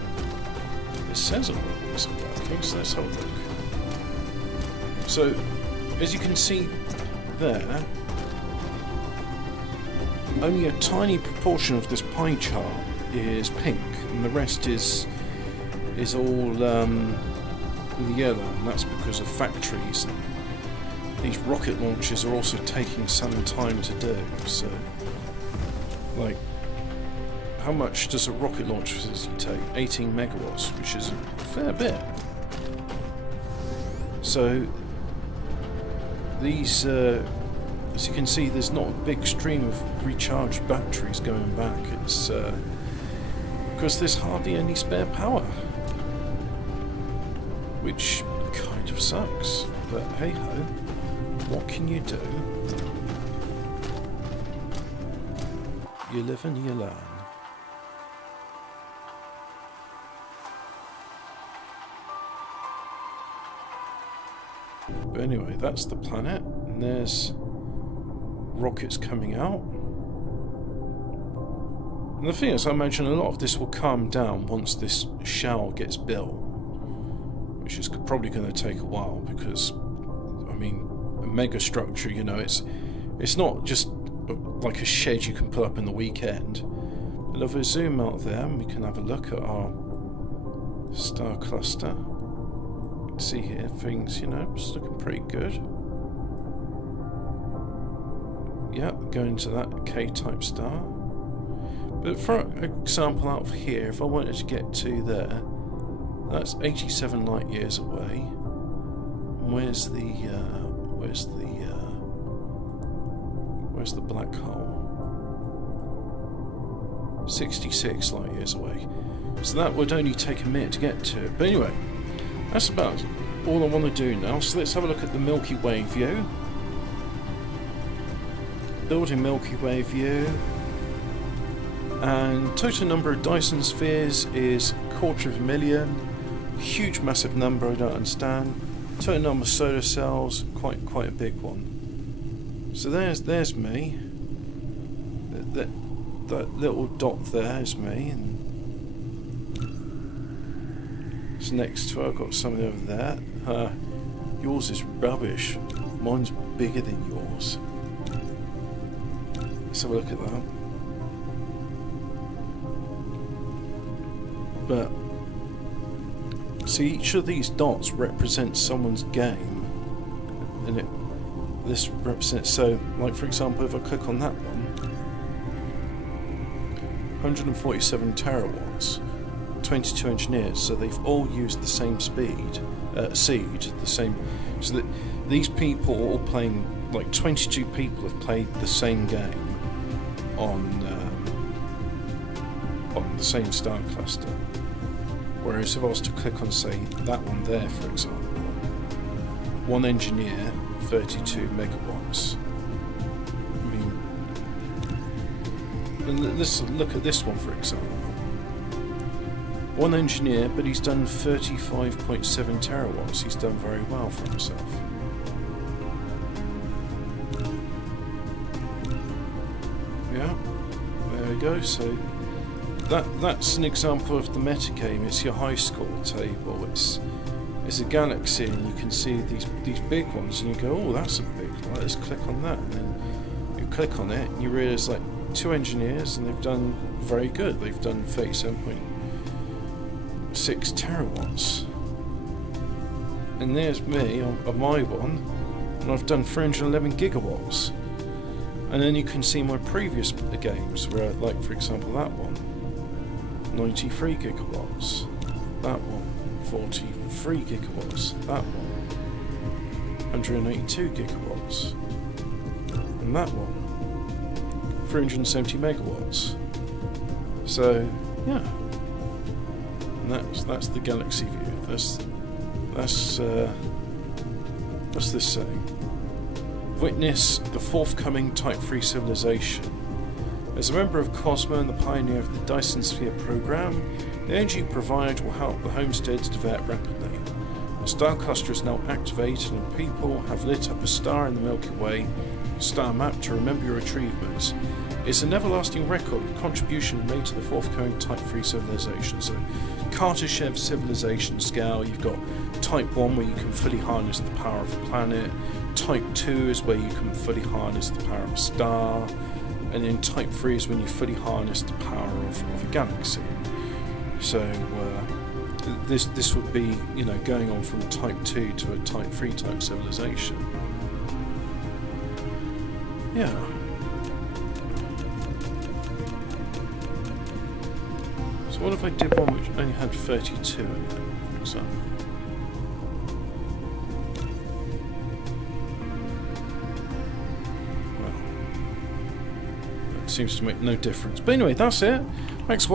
This says it isn't working, so let's have a look. So, as you can see there, only a tiny proportion of this pie chart is pink, and the rest is all yellow, and that's because of factories. These rocket launches are also taking some time to do. So, like, how much does a rocket launch facility take? 18 megawatts, which is a fair bit. So these, as you can see, there's not a big stream of recharged batteries going back. It's because there's hardly any spare power, which kind of sucks. But hey ho, what can you do? You live and you learn. But anyway, that's the planet, and there's rockets coming out. And the thing is, I imagine a lot of this will calm down once this shell gets built, which is probably going to take a while because, I mean, a mega structure, you know, it's not just like a shed you can put up in the weekend. But if we zoom out there, we can have a look at our star cluster. See here, things, you know, it's looking pretty good. Yeah, going to that K-type star. But for example, out of here, if I wanted to get to there, that's 87 light years away. Where's the black hole? 66 light years away. So that would only take a minute to get to it. But anyway, that's about all I want to do now. So let's have a look at the Milky Way view. Building Milky Way view. And total number of Dyson spheres is 250,000. Huge, massive number, I don't understand. Total number of solar cells, quite a big one. So there's me. That little dot there is me, and so next to it I've got something over there. Yours is rubbish. Mine's bigger than yours. Let's have a look at that. But see, each of these dots represents someone's game, and this represents, so like for example, if I click on that one, 147 terawatts, 22 engineers, so they've all used the same seed, the same, so that these people are all playing, like 22 people have played the same game on the same star cluster. Whereas if I was to click on, say, that one there, for example, one engineer, 32 megawatts. I mean, and look at this one, for example. One engineer, but he's done 35.7 terawatts. He's done very well for himself. Yeah, there we go. So that's an example of the metagame. It's your high score table. It's a galaxy, and you can see these big ones, and you go, oh, that's a big one. Let's click on that, and then you click on it, and you realise like 2 engineers, and they've done very good. They've done 37.6 terawatts, and there's me on my one, and I've done 311 gigawatts. And then you can see my previous games, where, like, for example, that one, 93 gigawatts, that one, 43 gigawatts, that one, 182 gigawatts, and that one, 370 megawatts. So, yeah, and that's the galaxy view. What's this saying? Witness the forthcoming Type 3 civilization. As a member of Cosmo and the pioneer of the Dyson Sphere program, the energy provided will help the homestead to develop rapidly. The star cluster is now activated, and people have lit up a star in the Milky Way star map to remember your achievements. It's an everlasting record of contribution made to the forthcoming Type 3 civilization. So, Kardashev civilization scale, you've got Type 1 where you can fully harness the power of a planet, Type 2 is where you can fully harness the power of a star, and then Type 3 is when you fully harness the power of a galaxy. So this would be, you know, going on from Type 2 to a Type 3 type civilization. Yeah. So what if I did one which only had 32 in it, for example? Well, that seems to make no difference. But anyway, that's it. Thanks for watching.